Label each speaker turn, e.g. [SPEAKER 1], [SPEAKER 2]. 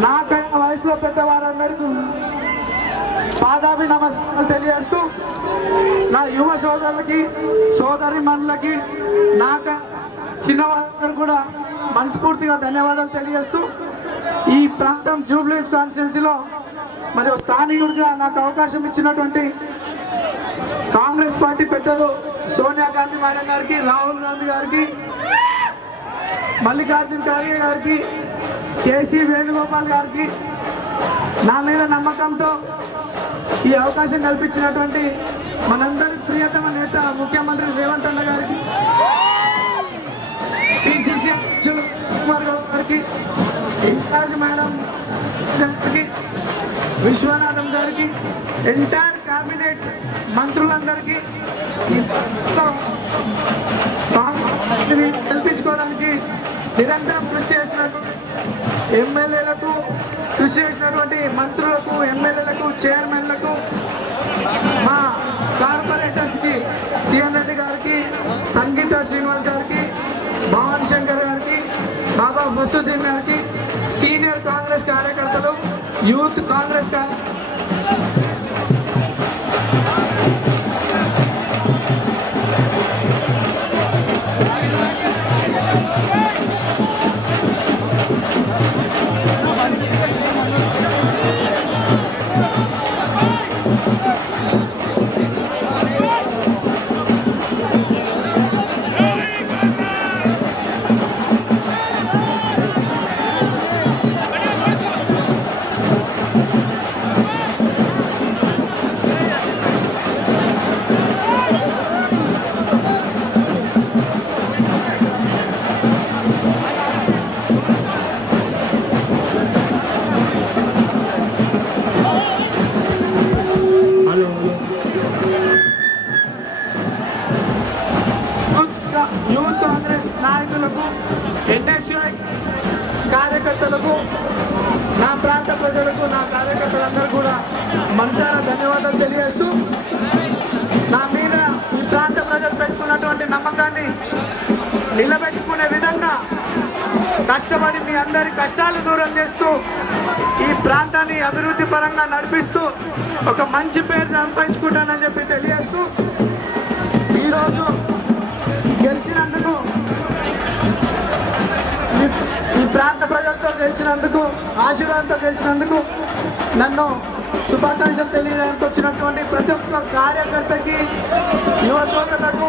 [SPEAKER 1] నాకైనా వయసులో పెద్దవారందరికీ పాదాభి నమస్కారాలు తెలియజేస్తూ నా యువ సోదరులకి సోదరి మనులకి నాక చిన్నవాళ్ళకి కూడా మనస్ఫూర్తిగా ధన్యవాదాలు తెలియజేస్తూ ఈ ప్రాంతం జూబ్లీస్ కాన్స్టిట్యున్సీలో మరి స్థానికుడిగా నాకు అవకాశం ఇచ్చినటువంటి కాంగ్రెస్ పార్టీ పెద్దలు సోనియా గాంధీ మేడం గారికి రాహుల్ గాంధీ గారికి మల్లికార్జున్ ఖార్గే గారికి కేసీ వేణుగోపాల్ గారికి నా మీద నమ్మకంతో ఈ అవకాశం కల్పించినటువంటి మనందరి ప్రియతమ నేత ముఖ్యమంత్రి రేవంత్ అన్న గారికి పిసిసి అధ్యక్షులు కుమార్ గౌడ్ గారికి ఇన్ఛార్జ్ మేడం గారికి విశ్వనాథం గారికి ఎంటైర్ కేబినెట్ మంత్రులందరికీ కల్పించుకోవడానికి నిరంతరం కృషి ఎమ్మెల్యేలకు కృషి చేసినటువంటి మంత్రులకు ఎమ్మెల్యేలకు చైర్మన్లకు మా కార్పొరేటర్స్కి సిఎన్ రెడ్డి గారికి సంగీత శ్రీనివాస్ గారికి భవాన్ శంకర్ గారికి బాబా బసుద్దీన్ గారికి సీనియర్ కాంగ్రెస్ కార్యకర్తలు యూత్ కాంగ్రెస్ కార్య కాంగ్రెస్ నాయకులకు ఎన్ఎస్యుఐ కార్యకర్తలకు నా ప్రాంత ప్రజలకు నా కార్యకర్తలందరూ కూడా మనసారా ధన్యవాదాలు తెలియజేస్తూ నా మీద ఈ ప్రాంత ప్రజలు పెట్టుకున్నటువంటి నమ్మకాన్ని నిలబెట్టుకునే విధంగా కష్టపడి మీ అందరి కష్టాలు దూరం చేస్తూ ఈ ప్రాంతాన్ని అభివృద్ధి పరంగా నడిపిస్తూ ఒక మంచి పేరు సంపాదించుకుంటానని చెప్పి తెలియజేస్తూ ఈ- ప్రాంత ప్రజలతో గెలిచినందుకు ఆశీర్వాదంతో గెలిచినందుకు నన్ను శుభాకాంక్షలు తెలియజేయడానికి వచ్చినటువంటి ప్రతి ఒక్క కార్యకర్తకి యువ సోదరులకు